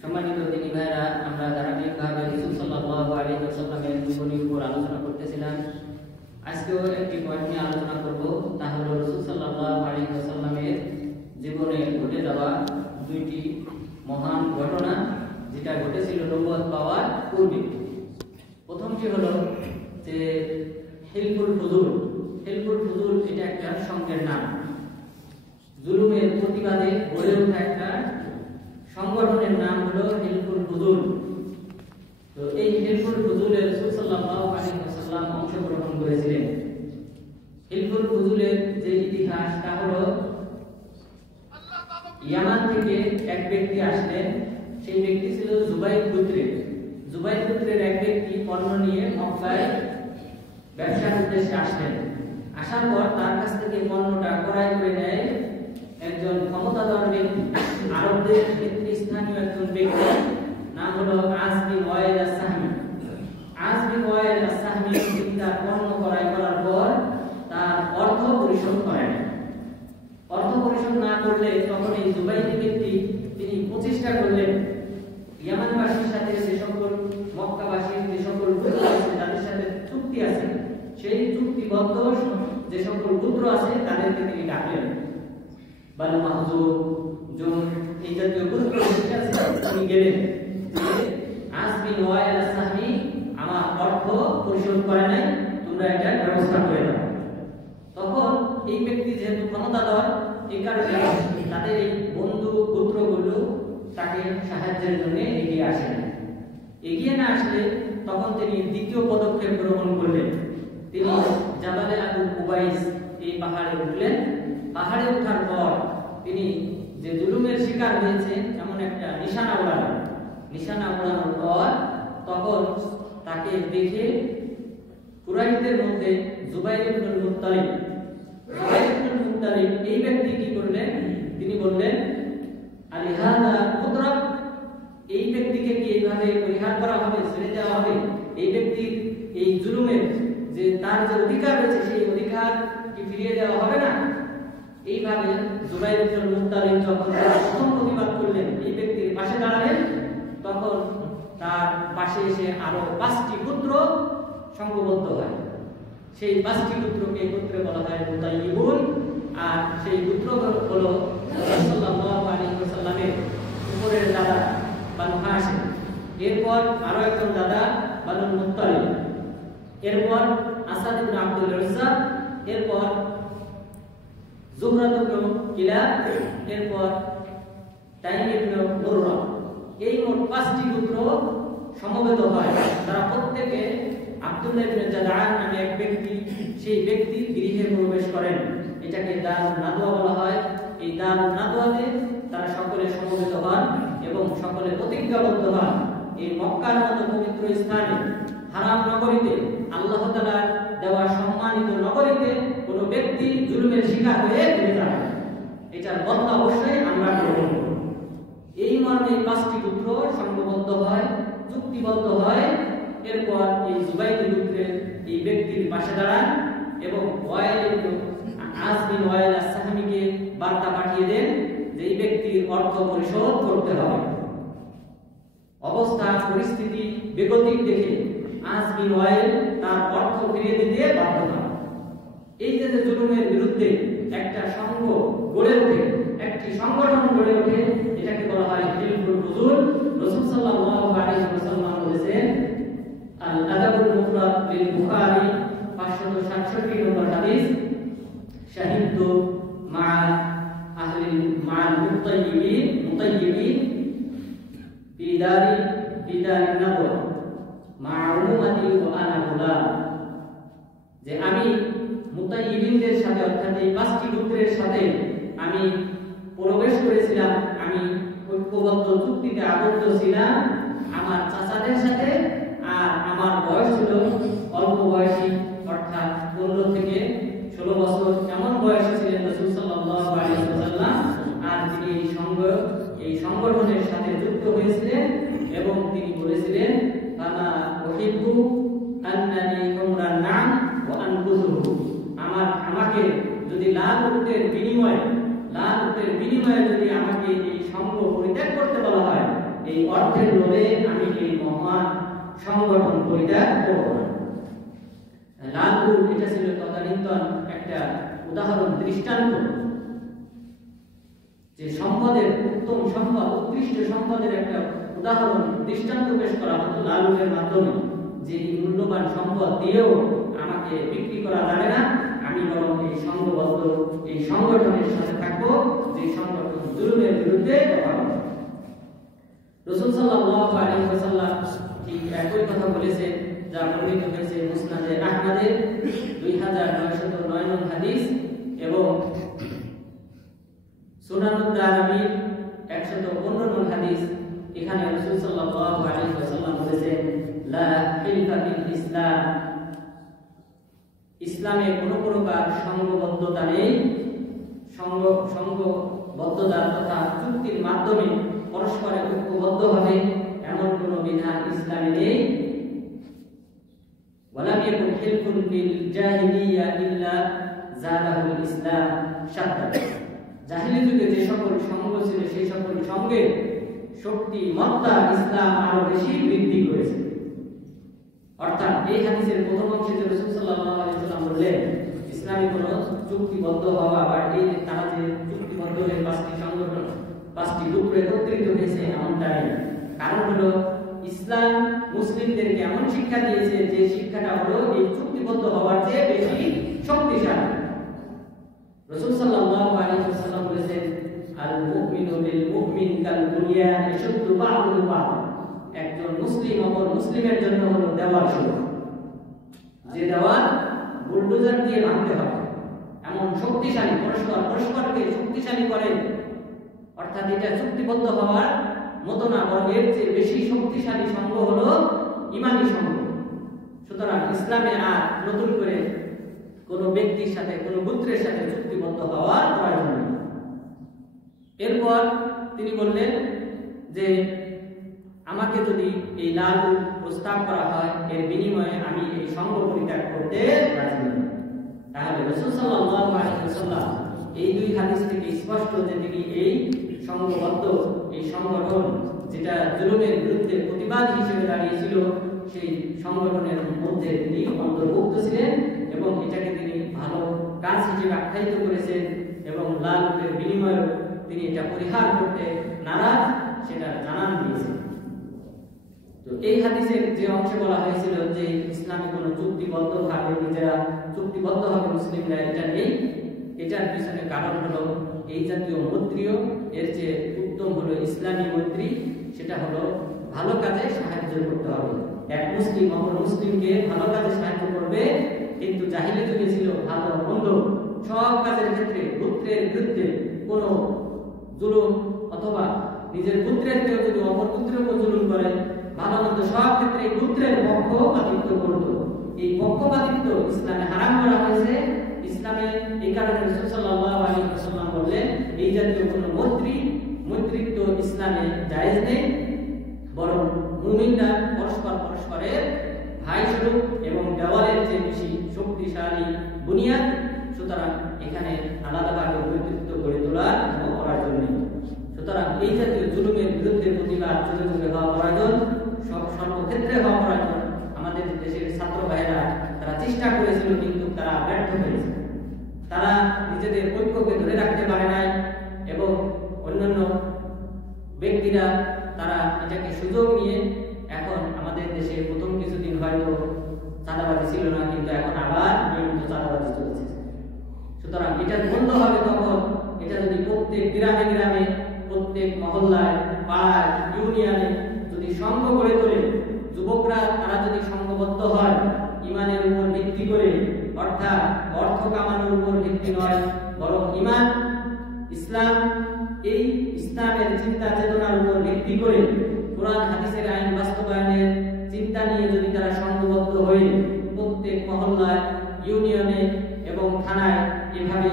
সম্মানিত দিনী ভাইরা, আমরা ধারাবাহিকভাবে রাসূল সাল্লাল্লাহু আলাইহি ওয়াসাল্লামের জীবনীর উপর আলোচনা করতেছিলাম। আজকেও একটি পয়েন্ট নিয়ে আলোচনা করব, তা হলো রাসূল সাল্লাল্লাহু আলাইহি ওয়াসাল্লামের জীবনে ঘটে যাওয়া দুইটি মহান ঘটনা, যেটা ঘটেছিল নবুয়ত পাওয়ার পূর্বে। প্রথমটি হলো যে হিলফুল ফুজুল। হিলফুল ফুজুল এটা একটা সংঘের নাম। জুলুমের প্রতিবাদে গড়ে ওঠা একটা সংগঠনের নাম হলো হিলফুল ফুজুল। তো এই হিলফুল ফুজুলের রাসূল সাল্লাল্লাহু আলাইহি ওয়াসাল্লাম অংশগ্রহণ করেছিলেন। হিলফুল ফুজুলের যে ইতিহাস, তা হলো ইয়ামান থেকে এক ব্যক্তি আসলেন। সেই ব্যক্তি ছিল জুবাইর গোত্রে। জুবাইর গোত্রের এক ব্যক্তি পণ্য নিয়ে মক্কায় ব্যবসার উদ্দেশ্যে আসলেন। আসার পর তার কাছ থেকে পণ্যটা ক্রয় করে নেয় একজন ক্ষমতাধর ব্যক্তি, আরবদের নেতৃস্থানীয় একজন ব্যক্তি, নাম হলো আস বিন ওয়াইল আস-সাহমি। আস বিন ওয়াইল আস-সাহমি তার পণ্য ক্রয় করার পর তার অর্থ পরিশোধ করেন। অর্থ পরিশোধ না করলে তখন এই জুবাইরি ব্যক্তি তিনি প্রচেষ্টা করলেন ইয়ামানবাসীর সাথে, যে সকল মক্কাবাসীর যে সকল গোত্র আছে তাদের সাথে চুক্তি আছে, সেই চুক্তিবদ্ধ যে সকল গোত্র আছে তাদেরকে তিনি ডাকলেন। বানু মাহজুম, জুম, এই জাতীয় গোত্র আছে, তিনি গেলেন। আস বিন ওয়াইল আস-সাহমি আমার অর্থ পরিশোধ করে নাই, তোমরা এটা ব্যবস্থা করে দাও। তখন এই ব্যক্তি যেহেতু ক্ষমতাধর, এই কারণে তাদের এই বন্ধু গোত্রগুলো তাকে সাহায্যের জন্য এগিয়ে আসেন। এগিয়ে না আসলে তখন তিনি দ্বিতীয় পদক্ষেপ গ্রহণ করলেন। তিনি জাবালে আবু কুবাইস এই পাহাড়ে উঠলেন। পাহাড়ে ওঠার পর তিনি যে জুলুমের শিকার হয়েছে এমন একটা নিশানা ওড়ালেন। নিশানা ওড়ানোর পর তখন তাকে দেখে কুরাইশদের মধ্যে জুবাইর ইবনুল মুত্তালিব এই ব্যক্তি কি করলেন, তিনি বললেন আলিহাদা মুদরাব, এই ব্যক্তিকে কি এইভাবে পরিহার করা হবে, ছেড়ে দেওয়া হবে? এই ব্যক্তির এই জুলুমের যে তার যে অধিকার রয়েছে সেই অধিকার কি ফিরিয়ে দেওয়া হবে না? এইভাবে জুবাইর ইবনুল মুত্তালিব যখন প্রথম প্রতিবাদ করলেন, এই ব্যক্তির পাশে দাঁড়ালেন, তখন তার পাশে এসে আরো 5টি পুত্র সংঘবদ্ধ হয়। সেই 5টি পুত্রকে একত্রে বলা হয় মুতাইয়িবুন। আর সেই পুত্র হলো সাল্লাল্লাহু আলাইহি ওয়াসাল্লামের উপরের দাদা বানু হাশিম, এরপর আরো একজন দাদা বানু মুত্তালিব, এরপর আসাদ ইবনে আব্দুল উজ্জা, এরপর যুহরাত ইবনে কিলাব, এরপর তাইম ইবনে মুররা। এই মোট 5টি পুত্র সমবেত হয়। তারা প্রত্যেকে আব্দুল্লাহ ইবনে জাদআন নামে এক ব্যক্তি, সেই ব্যক্তির গৃহে প্রবেশ করেন। এটাকে দারুন নাদওয়া বলা হয়। এই দারুন নাদওয়াতে তারা সকলে সমবেত হন এবং সকলে প্রতিজ্ঞাবদ্ধ হন এই মক্কার মতো পবিত্র স্থানে, হারাম নগরীতে, আল্লাহ তাআলার দেওয়া সম্মানিত নগরীতে কোনো ব্যক্তি জুলুমের শিকার হয়ে ফিরে যাবে, এটার বদলা অবশ্যই আমরা গ্রহণ করব। এই মর্মে 5টি পুত্র সংঘবদ্ধ হয়, চুক্তিবদ্ধ হয়। এরপর এই জুবাইর গোত্রের এই ব্যক্তির পাশে দাঁড়ান এবং আস বিন ওয়াইল আস-সাহমিকে বার্তা পাঠিয়ে দেন যে এই ব্যক্তির অর্থ পরিশোধ করতে হবে। অবস্থা পরিস্থিতি বেগতিক দেখে আস বিন ওয়াইল তার অর্থ ফিরিয়ে দিতে বাধ্য হন। এই যে জুলুমের বিরুদ্ধে একটা সংঘ গড়ে ওঠে, একটি সংগঠন গড়ে ওঠে, এটাকে বলা হয় হিলফুল ফুজুল। রাসূল সাল্লাল্লাহু আলাইহি ওয়াসাল্লাম বলেছেন, আল আদাবুল মুফরাদ লিল বুখারী 567 নম্বর হাদিস, শাহিদতু মা'আল মুতাইয়িবিন ফি দারিন নাদওয়া মা'a উম্মতি ওয়া আনা গুলাম, যে আমি মুতাইয়িবিনদের সাথে, অর্থাৎ এই 5টি গোত্রের সাথে আমি প্রবেশ করেছিলাম, আমি ঐক্যবদ্ধ চুক্তিতে আবদ্ধ ছিলাম আমার চাচাদের সাথে। আর আমার বয়স ছিল অল্প বয়সী, অর্থাৎ 15 থেকে 16 বছর এমন বয়সে ছিলেন রাসূল সাল্লাল্লাহু আলাইহি ওয়াসাল্লাম। আর তিনি এই সংগঠনের সাথে যুক্ত হয়েছিলেন এবং তিনি বলেছিলেন, ফামা উহিব্বু আন্নানি হুমরান নাম ওয়া আনকুযুহু, আমাকে যদি লাল উটের বিনিময়ে যদি আমাকে এই সংঘ পরিত্যাগ করতে বলা হয়, এই এই অর্থের লোভে আমি এই মহান সংগঠন পরিত্যাগ করব না। লালপুর এটা ছিল তদানীন্তন একটা উদাহরণ, দৃষ্টান্ত, যে সম্পদের উত্তম সম্পদ, উৎকৃষ্ট সম্পদের একটা উদাহরণ, দৃষ্টান্ত পেশ করা হতো লালুরের মাধ্যমে, যে এই মূল্যবান সম্পদ দিয়েও আমাকে বিক্রি করা যাবে না, আমি বরং এই সংঘবদ্ধ এই সংগঠনের সাথে থাকবো, যে সংগঠন জুলুমের বিরুদ্ধে কথা বলে। রাসূল সাল্লাল্লাহু আলাইহি ওয়াসাল্লাম ঠিক একই কথা বলেছেন, যা বর্ণিত হয়েছে মুসনাদে আহমদে 2909 নং হাদিস এবং সুনানুদ দারমির 115 নং হাদিস। এখানে রাসূল সাল্লাল্লাহু আলাইহি ওয়াসাল্লাম বলেছেন, লা হিলফা ফিল ইসলাম, ইসলামে কোনো প্রকার সংঘবদ্ধতা নেই, সংঘবদ্ধতা তথা চুক্তির মাধ্যমে পরস্পরে ঐক্যবদ্ধ হবে এমন কোনো বিধান ইসলামে নেই। ওয়ালাম ইয়াকুন হিলফুন ফিল জাহিলিয়া ইল্লা যাদাহুল ইসলাম শাদ্দা, জাহিলি যুগে যে সকল সংঘ ছিল সেই সকল সঙ্গে শক্তি মত্তা ইসলাম আরো বেশি বৃদ্ধি করেছে। অর্থাৎ এই হাদিসের প্রথম অংশে যে রাসূল সাল্লাল্লাহু আলাইহি ওয়াসাল্লাম বললেন ইসলামে কোনো চুক্তিবদ্ধ হওয়া বা এই তারা যে চুক্তিবদ্ধ হয়ে পাঁচটি সংগঠন পাঁচটি গ্রুপে একত্রিত হয়েছে এমনটা নেই। কারণ হলো ইসলাম মুসলিমদেরকে এমন শিক্ষা দিয়েছে যে শিক্ষাটা হলো এই চুক্তিবদ্ধ হওয়ার চেয়ে বেশি শক্তিশালী। রাসূল সাল্লাল্লাহু আলাইহি ওয়াসাল্লাম বলেছেন, আল মুমিনু বিল মুমিন কাল বুনিয়ান ইয়াশুদ্দু বা'দুহু বা'দ, একজন মুসলিম অপর মুসলিমের জন্য হলো দেওয়াল স্বরূপ, যে দেওয়াল বুলডোজার দিয়ে ভাঙতে হবে এমন শক্তিশালী, পরস্পরকে শক্তিশালী করে। অর্থাৎ এটা চুক্তিবদ্ধ হওয়ার মতো না, বরং এর চেয়ে বেশি শক্তিশালী সংঘ হলো ঈমানী সংঘ। সুতরাং ইসলামে আর নতুন করে কোনো ব্যক্তির সাথে কোনো গোত্রের সাথে চুক্তিবদ্ধ হওয়ার প্রয়োজন নেই। এরপর তিনি বললেন যে আমাকে যদি এই লাল প্রস্তাব করা হয় এর বিনিময়ে আমি এই সংঘ পরিত্যাগ করতে রাজি নই। তাহলে রাসূল সাল্লাল্লাহু আলাইহি ওয়াসাল্লাম এই দুই হাদিস থেকে স্পষ্ট যে তিনি এই সংঘবদ্ধ এই সংগঠন যেটা জুলুমের বিরুদ্ধে প্রতিবাদ হিসেবে দাঁড়িয়েছিল সেই সংগঠনের মধ্যে তিনি অন্তর্ভুক্ত ছিলেন এবং এটাকে তিনি ভালো কাজ হিসেবে আখ্যায়িত করেছেন এবং লালের বিনিময়ে তিনি এটা পরিহার করতে নারাজ সেটা জানান দিয়েছেন। তো এই হাদিসের যে অংশে বলা হয়েছিল যে ইসলামে কোনো চুক্তিবদ্ধ ভাবে নিজেরা চুক্তিবদ্ধ হবে মুসলিমরা, এটা নেই। এটার পিছনে কারণ হলো এই জাতীয় মৈত্রীয় এর চেয়ে উত্তম হলো ইসলামী মৈত্রী, সেটা হলো ভালো কাজে সাহায্য করতে হবে। এক মুসলিম অপর মুসলিমকে ভালো কাজে সাহায্য করবে, কিন্তু জাহিলি যুগে ছিল ভালো মন্দ সব কাজের ক্ষেত্রে গোত্রের বিরুদ্ধে কোনো জুলুম অথবা নিজের পুত্রের কেউ যদি অপর পুত্রের উপর জুলুম করে ভালো মন্দ সব ক্ষেত্রে পুত্রের পক্ষপাতিত্ব করত। এই পক্ষপাতিত্ব ইসলামে হারাম করা হয়েছে। ইসলামে এই কারণে রাসূল সাল্লাল্লাহু আলাইহি ওয়াসাল্লাম বললেন এই জাতীয় কোনো মৈত্রীত্ব ইসলামে জায়েজ নেই, বরং মুমিনরা পরস্পরের ভাই স্বরূপ এবং দেওয়ালের চেয়ে বেশি শক্তিশালী বুনিয়াদ। সুতরাং এখানে আলাদাভাবে মৈত্রীত্ব গড়ে তোলার কোনো প্রয়োজন নেই। সুতরাং এই জাতীয় জুলুমের বিরুদ্ধে প্রতিবাদ যুগে যুগে হওয়া প্রয়োজন, সর্বক্ষেত্রে হওয়া প্রয়োজন। আমাদের দেশের ছাত্র ভাইয়েরা তারা চেষ্টা করেছিল কিন্তু তারা ব্যর্থ হয়েছে। তারা নিজেদের ঐক্যকে ধরে রাখতে পারে নাই এবং অন্যান্য ব্যক্তিরা তারা এটাকে সুযোগ নিয়ে এখন আমাদের দেশে প্রথম কিছুদিন হয়তো চাঁদাবাজি ছিল না, কিন্তু এখন আবার নিয়মিত চাঁদাবাজি চলছে। সুতরাং এটা বন্ধ হবে তখন এটা যদি প্রত্যেক গ্রামে গ্রামে প্রত্যেক মহল্লায় পাড়ায় ইউনিয়নে যদি সংঘ গড়ে তোলে, যুবকরা তারা যদি সংঘবদ্ধ হয় ঈমানের উপর ভিত্তি করে, অর্থাৎ অর্থ কামানোর উপর ভিত্তি নয় বরং ঈমান ইসলাম এই ইসলামের চিন্তা চেতনার উপর ভিত্তি করে কোরআন হাদিসের আইন বাস্তবায়নের চিন্তা নিয়ে যদি তারা সংঘবদ্ধ হয়ে প্রত্যেক মহল্লায় ইউনিয়নে এবং থানায় এভাবে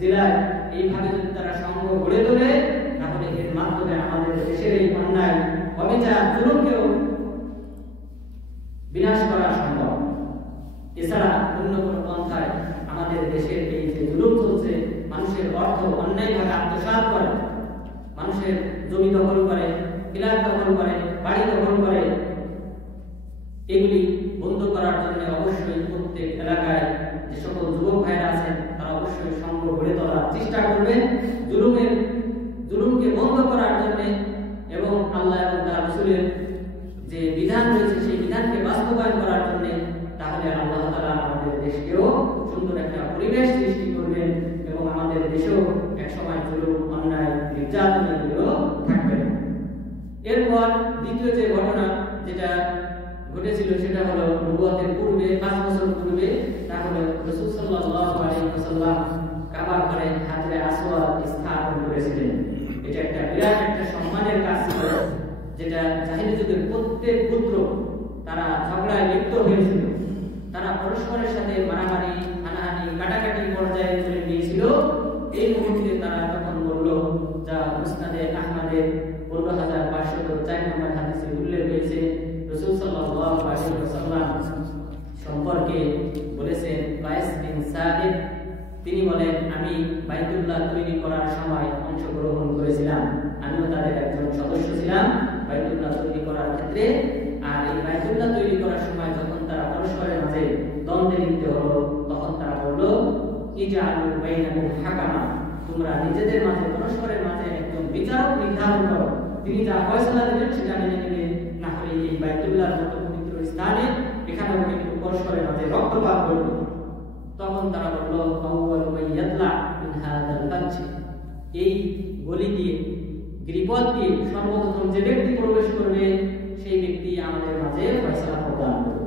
জেলায় এইভাবে যদি তারা সংঘ গড়ে তোলে তাহলে এর মাধ্যমে আমাদের দেশের এই অন্যায় অবিচার জুলুমকেও বিনাশ করা সম্ভব। এছাড়া অন্য কোনো পন্থায় আমাদের দেশের এই যে জুলুম চলছে, মানুষের অর্থ অন্যায়ভাবে আত্মসাৎ করে, মানুষের জমি দখল করে, ফ্ল্যাট দখল করে, বাড়ি দখল করে, এগুলি বন্ধ করার জন্য অবশ্যই প্রত্যেক এলাকায় যে সকল যুবক ভাইরা আছেন তারা অবশ্যই সংঘ গড়ে তোলার চেষ্টা করবেন জুলুমকে বন্ধ করার জন্য এবং আল্লাহ এবং তার রাসূলের যে বিধান রয়েছে সেই বিধানকে বাস্তবায়ন করার জন্য। তাহলে আল্লাহ তাআলা আমাদের দেশকেও সুন্দর একটা পরিবেশ সৃষ্টি করবেন এবং আমাদের দেশেও একসময় জুলুম, অন্যায়, নির্যাতন এগুলো থাকবে না। এরপর দ্বিতীয় যে ঘটনা যেটা ঘটেছিল সেটা হলো নবুয়তের পূর্বে 5 বছর পূর্বে, তা হলো রাসূল সাল্লাল্লাহু আলাইহি ওয়াসাল্লাম কাবার ঘরে হাজরে আসওয়াদ স্থাপন করেছিলেন। এটা একটা বিরাট একটা সম্মানের কাজ ছিল, যেটা জাহিলি যুগের প্রত্যেক পুত্র তারা ঝগড়ায় লিপ্ত হয়েছিল, তারা পরস্পরের সাথে মারামারি, হানাহানি, কাটাকাটি পর্যায়ে চলে গিয়েছিল। এই মুহূর্তে তারা তখন বলল, যা মুসনাদে আহমদের 15504 নম্বর হাদিসে উল্লেখ হয়েছে, রাসূল সাল্লাল্লাহু আলাইহি ওয়াসাল্লাম সম্পর্কে বলেছেন কায়েস বিন সাদিক, তিনি বলেন, আমি বাইতুল্লাহ তৈরি করার সময় অংশগ্রহণ করেছিলাম, আমিও তাদের একজন সদস্য ছিলাম বাইতুল্লাহ তৈরি করার ক্ষেত্রে। আর এই বাইতুল্লাহ তৈরি করার সময় যখন তারা পরস্পরের মাঝে দ্বন্দ্বে লিপ্ত হলো, তখন তারা বলল, ইজআলু বাইনাকুম হাকামা, তোমরা নিজেদের মাঝে পরস্পরের মাঝে একজন বিচারক নির্ধারণ করো, তিনি যা ফয়সালা দেবেন সেটা মেনে নেবে, না হলে এই বাইতুল্লাহর মতো পবিত্র স্থানে এখানেও কিন্তু পরস্পরের মাঝে রক্তপাত করবে। তখন তারা বলল, আউয়ালু মান ইয়াতলা মিন হাযাল বাজ, এই গলি দিয়ে, গিরিপথ দিয়ে সর্বপ্রথম যে ব্যক্তি প্রবেশ করবে সেই ব্যক্তি আমাদের মাঝে ফয়সালা প্রদান করবে।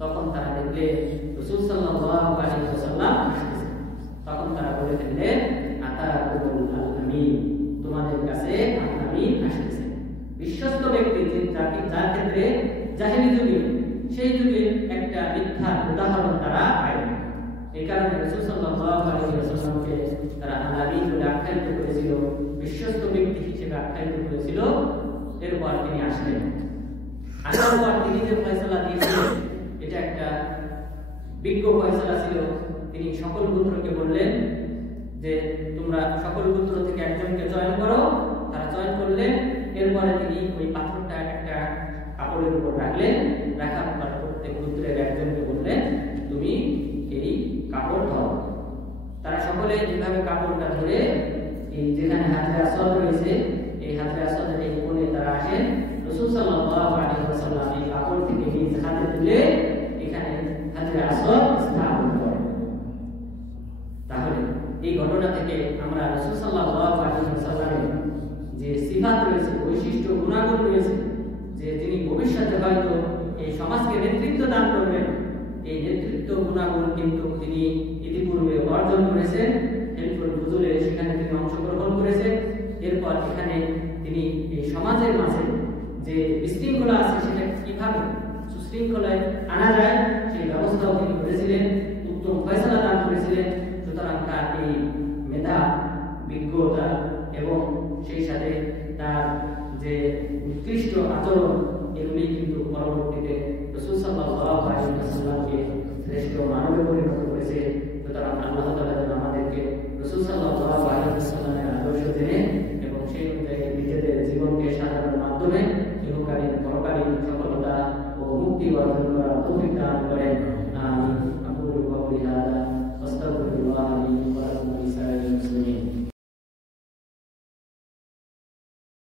তখন তারা দেখলেন রাসূল সাল্লাল্লাহু আলাইহি ওয়াসাল্লাম আসছেন। তখন তারা বলে ফেললেন, আতাকুল আমিন, তোমাদের কাছে আমিন আসছে, বিশ্বস্ত ব্যক্তি, যার ক্ষেত্রে জাহেলি যুগে সেই যুগে একটা মিথ্যা উদাহরণ তারা পায়। এই কারণে রাসূল সাল্লাল্লাহু আলাইহি ওয়াসাল্লামকে তারা আমিন বলে আখ্যায়িত করেছিল, বিশ্বস্ত ব্যক্তি হিসেবে আখ্যায়িত করেছিল। এরপর তিনি আসলেন, আসার পর তিনি যে ফয়সালা দিয়েছিলেন এটা একটা বিজ্ঞ ফয়সালা ছিল। তিনি সকল পুত্রকে বললেন যে তোমরা সকল পুত্র থেকে একজনকে চয়ন করো, তারা চয়ন করলেন। এরপরে তিনি ওই পাথরটা একটা কাপড়ের উপর রাখলেন, রাখার পর প্রত্যেক পুত্রের একজনকে বললেন, তুমি এই কাপড় ধরো। তারা সকলে যেভাবে কাপড়টা ধরে এই যেখানে হাজরে আসওয়াদ রয়েছে, এই হাজরে আসওয়াদের এই কোণে তারা আসেন, রাসূল সাল্লাল্লাহু আলাইহি ওয়াসাল্লাম এই কাপড় থেকে নিজ হাতে তুলে এখানে হাজরে আসওয়াদ স্থাপন করেন। তাহলে এই ঘটনা থেকে আমরা রাসূল সাল্লাল্লাহু আলাইহি ওয়াসাল্লামের যে সিফাত রয়েছে, বৈশিষ্ট্য, গুণাগুণ রয়েছে, যে তিনি ভবিষ্যতে হয়তো এই সমাজকে নেতৃত্ব দান করবেন, এই নেতৃত্ব গুণাগুণ কিন্তু তিনি ইতিপূর্বে অর্জন করেছেন। হেলফুল ফুজুলে সেখানে তিনি অংশগ্রহণ করেছেন। এরপর এখানে তিনি এই সমাজের মাঝে যে বিশৃঙ্খলা আছে সেটা কিভাবে সুশৃঙ্খলায় আনা যায় সেই ব্যবস্থাও তিনি করেছিলেন, উত্তম ফয়সালা দান করেছিলেন। সুতরাং তার এই মেধা, বিজ্ঞতা এবং সেই সাথে তার যে উৎকৃষ্ট আচরণ, এগুলি কিন্তু পরবর্তীতে রাসূল সাল্লাল্লাহু আলাইহি ওয়াসাল্লামকে শ্রেষ্ঠ মানবে পরিণত করেছে। সুতরাং আল্লাহ তাআলা যেন আমাদেরকে রাসূল সাল্লাল্লাহু আলাইহি ওয়াসাল্লামের আদর্শ জেনে এবং সেই অনুযায়ী নিজেদের জীবনকে সাজানোর মাধ্যমে ইহকালীন পরকালীন সফলতা ও মুক্তি অর্জন করার তৌফিক দান করেন। আমিন।